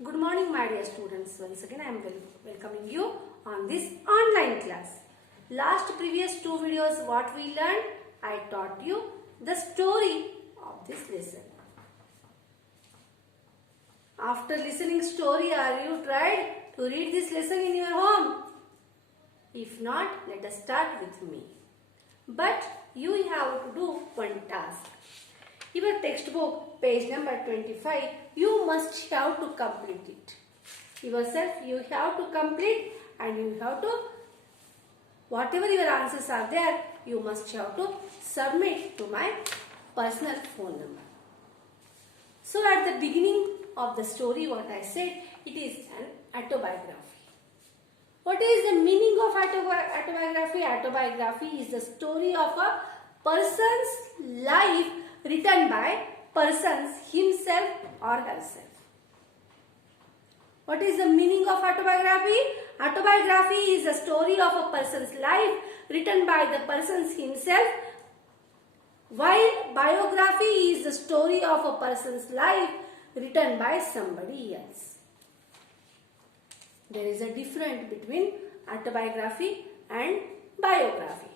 Good morning, my dear students. Once again, I am welcoming you on this online class. Last previous two videos, what we learned, I taught you the story of this lesson. After listening story, are you tried to read this lesson in your home? If not, let us start with me. But you have to do one task. Your textbook, page number 25, you must have to complete it. Yourself, you have to complete and you have to, whatever your answers are there, you must have to submit to my personal phone number. So at the beginning of the story, what I said, it is an autobiography. What is the meaning of autobiography? Autobiography is the story of a person's life written by persons himself or herself. What is the meaning of autobiography? Autobiography is the story of a person's life written by the persons himself, while biography is the story of a person's life written by somebody else. There is a difference between autobiography and biography.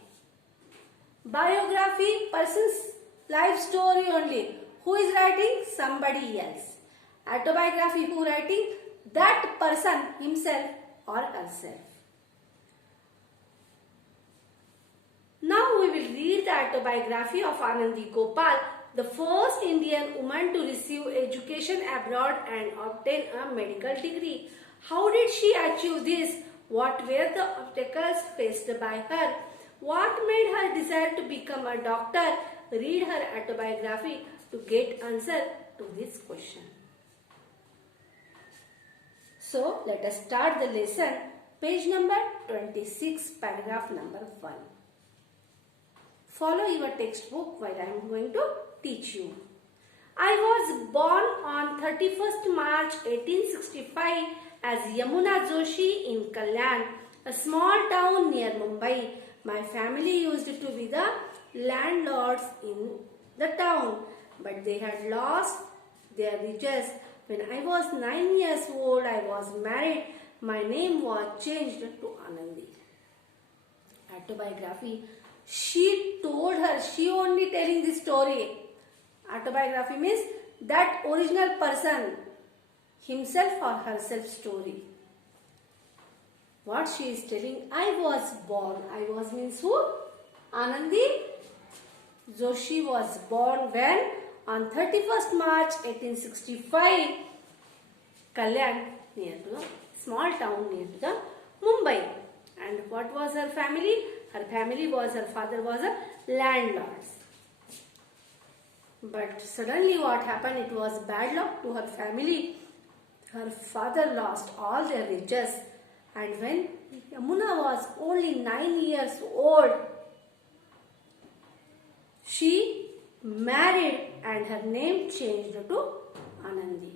Biography, person's life story only. Who is writing? Somebody else. Autobiography, who writing? That person himself or herself. Now we will read the autobiography of Anandi Gopal, the first Indian woman to receive education abroad and obtain a medical degree. How did she achieve this? What were the obstacles faced by her? What made her desire to become a doctor? Read her autobiography to get answer to this question. So, let us start the lesson. Page number 26, paragraph number 1. Follow your textbook while I am going to teach you. I was born on 31st March 1865 as Yamuna Joshi in Kalyan, a small town near Mumbai. My family used to be the landlords in the town, but they had lost their riches. When I was 9 years old, I was married. My name was changed to Anandi. Autobiography. She told her, she only telling this story. Autobiography means that original person, himself or herself story. What she is telling, I was born. I was means who? Anandi Joshi was born when? On 31st March 1865, Kalyan, near to the small town near to the Mumbai. And what was her family? Her family was, her father was a landlord. But suddenly what happened? It was bad luck to her family. Her father lost all their riches. And when Yamuna was only 9 years old, she married and her name changed to Anandi.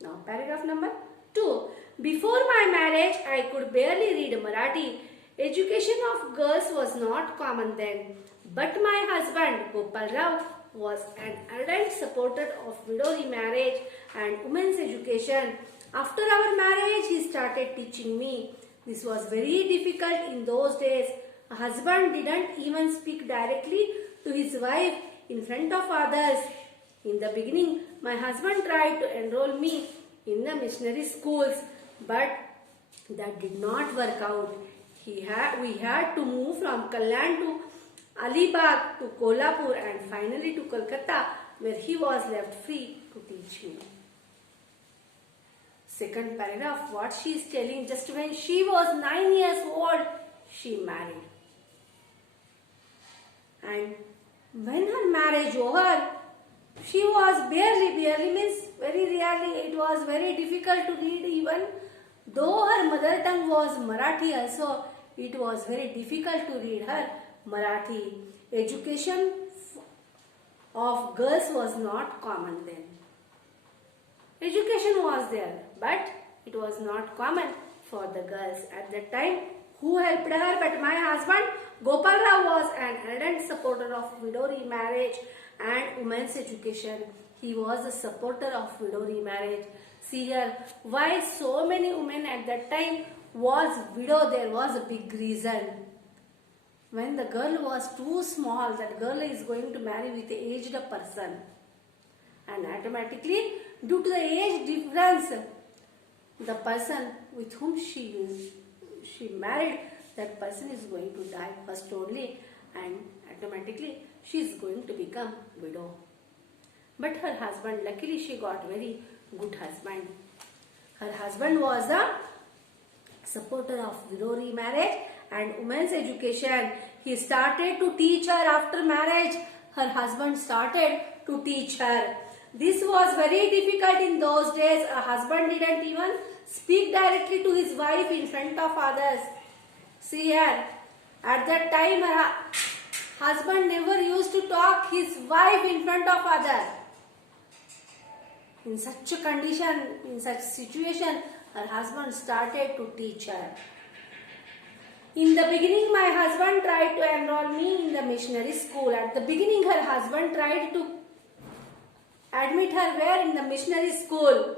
Now paragraph number 2. Before my marriage, I could barely read Marathi. Education of girls was not common then. But my husband, Gopal Rao, was an ardent supporter of widow remarriage and women's education. After our marriage, he started teaching me. This was very difficult in those days. A husband didn't even speak directly to his wife in front of others. In the beginning, my husband tried to enroll me in the missionary schools, but that did not work out. We had to move from Kalyan to Alibag to Kolhapur and finally to Kolkata, where he was left free to teach me. Second paragraph, what she is telling, just when she was 9 years old, she married. And when her marriage over, she was barely means very rarely, it was very difficult to read even. Though her mother tongue was Marathi also, it was very difficult to read her Marathi. Education of girls was not common then. Education was there, but it was not common for the girls at that time. Who helped her? But my husband, Gopal Rao, was an ardent supporter of widow remarriage and women's education. He was a supporter of widow remarriage. See here, why so many women at that time was widow, there was a big reason. When the girl was too small, that girl is going to marry with an aged person. And automatically, due to the age difference, the person with whom she married, that person is going to die first only, and automatically she is going to become widow. But her husband, luckily she got very good husband. Her husband was a supporter of widow remarriage and women's education. He started to teach her after marriage. Her husband started to teach her. This was very difficult in those days. A husband didn't even speak directly to his wife in front of others. See here, at that time her husband never used to talk his wife in front of others. In such a condition, in such situation, her husband started to teach her. In the beginning, my husband tried to enroll me in the missionary school. At the beginning, her husband tried to admit her where in the missionary school.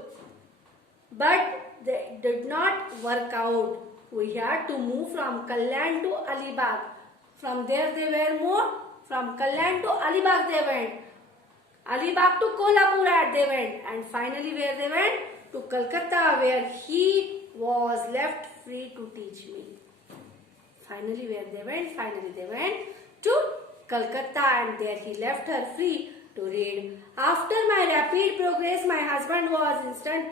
But they did not work out. We had to move from Kalyan to Alibag. From there they were moved. From Kalyan to Alibag they went. Alibag to Kolhapur they went. And finally where they went? To Calcutta, where he was left free to teach me. Finally where they went? Finally they went to Calcutta, and there he left her free to read. After my rapid progress, my husband was insistent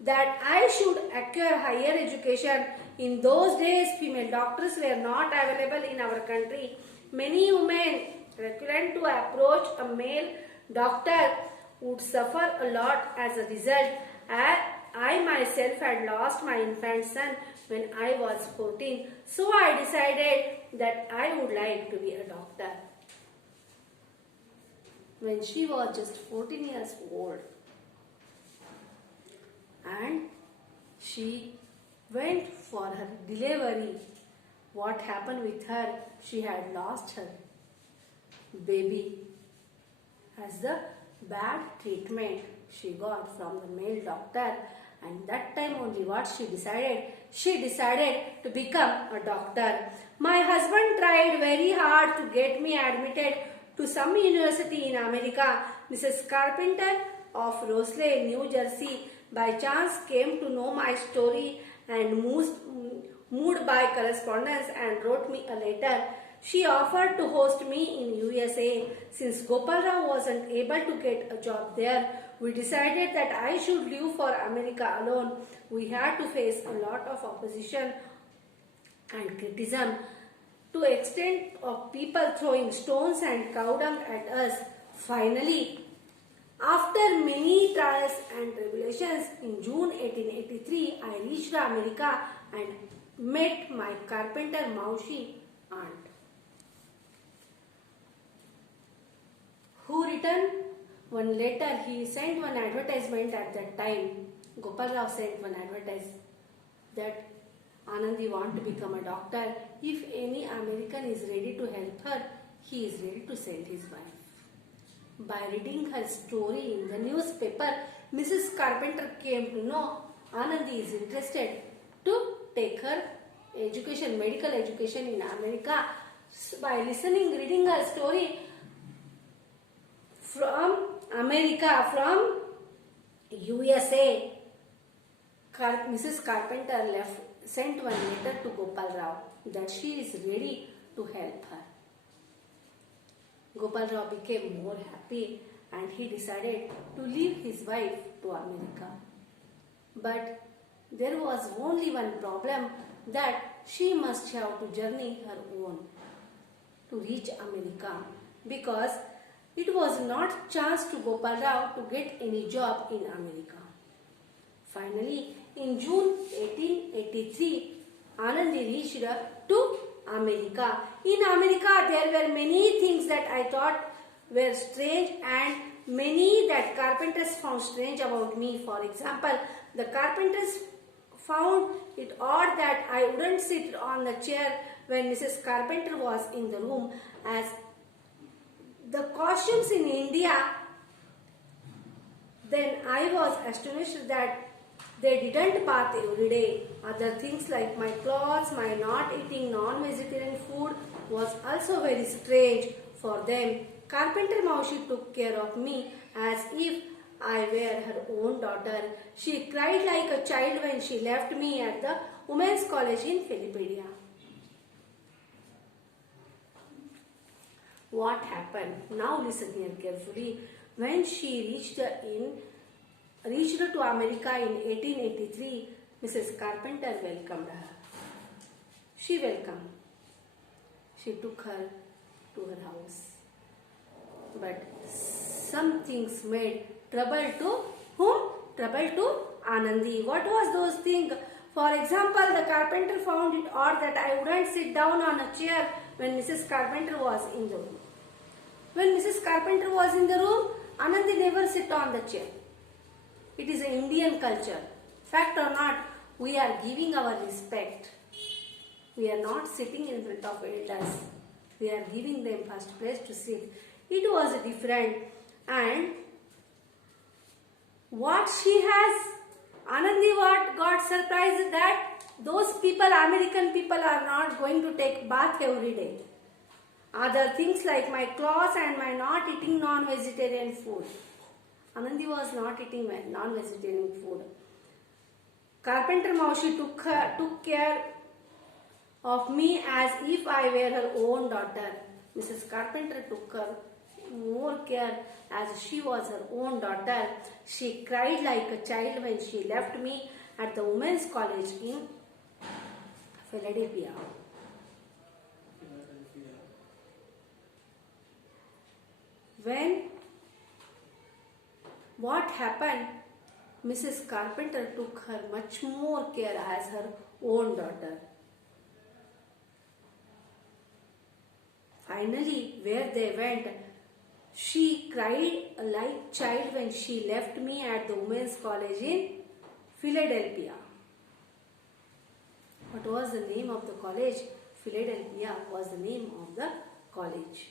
that I should acquire higher education. In those days, female doctors were not available in our country. Many women reluctant to approach a male doctor would suffer a lot as a result. I myself had lost my infant son when I was 14, so I decided that I would like to be a doctor. When she was just 14 years old, and she went for her delivery. What happened with her? She had lost her baby as the bad treatment she got from the male doctor, and that time only what she decided? She decided to become a doctor. My husband tried very hard to get me admitted to some university in America. Mrs. Carpenter of Rosley, New Jersey, by chance came to know my story and moved by correspondence and wrote me a letter. She offered to host me in USA. Since Gopal Rao wasn't able to get a job there, we decided that I should leave for America alone. We had to face a lot of opposition and criticism, to the extent of people throwing stones and cow dung at us. Finally, after many trials and tribulations, in June 1883, I reached America and met my carpenter Maushi aunt, who written one letter. He sent one advertisement at that time. Gopal Rao sent one advertisement that Anandi want to become a doctor. If any American is ready to help her, he is ready to send his wife. By reading her story in the newspaper, Mrs. Carpenter came to know Anandi is interested to take her education, medical education in America. By reading her story from America, from USA, Mrs. Carpenter sent one letter to Gopal Rao that she is ready to help her. Gopal Rao became more happy and he decided to leave his wife to America. But there was only one problem, that she must have to journey her own to reach America, because it was not chance to Gopal Rao to get any job in America. Finally, in June 1883, Anandi reached to America. In America, there were many things that I thought were strange, and many that carpenters found strange about me. For example, the carpenters found it odd that I wouldn't sit on the chair when Mrs. Carpenter was in the room, as the costumes in India. Then I was astonished that They didn't bath every day. Other things like my clothes, my not eating non-vegetarian food was also very strange for them. Carpenter Maushi took care of me as if I were her own daughter. She cried like a child when she left me at the Women's College in Philadelphia. What happened? Now listen here carefully. When she reached to America in 1883, Mrs. Carpenter welcomed her. She welcomed. She took her to her house. But some things made trouble to whom? Trouble to Anandi. What was those things? For example, the carpenter found it odd that I wouldn't sit down on a chair when Mrs. Carpenter was in the room. When Mrs. Carpenter was in the room, Anandi never sit on the chair. It is an Indian culture. Fact or not, we are giving our respect. We are not sitting in front of elders. We are giving them first place to sit. It was different. And what she has, Anandi what got surprised that those people, American people, are not going to take bath every day. Other things like my clothes and my not eating non-vegetarian food. Anandi was not eating non-vegetarian food. Carpenter Maushi took care of me as if I were her own daughter. Mrs. Carpenter took her more care as she was her own daughter. She cried like a child when she left me at the Women's College in Philadelphia. What happened? Mrs. Carpenter took her much more care as her own daughter. Finally, where they went, she cried like child when she left me at the Women's College in Philadelphia. What was the name of the college? Philadelphia was the name of the college.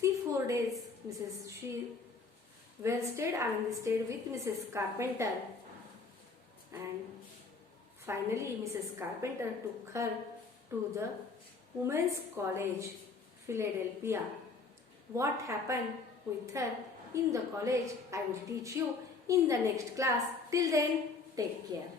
3-4 days, she stayed and stayed with Mrs. Carpenter. And finally, Mrs. Carpenter took her to the Women's College, Philadelphia. What happened with her in the college, I will teach you in the next class. Till then, take care.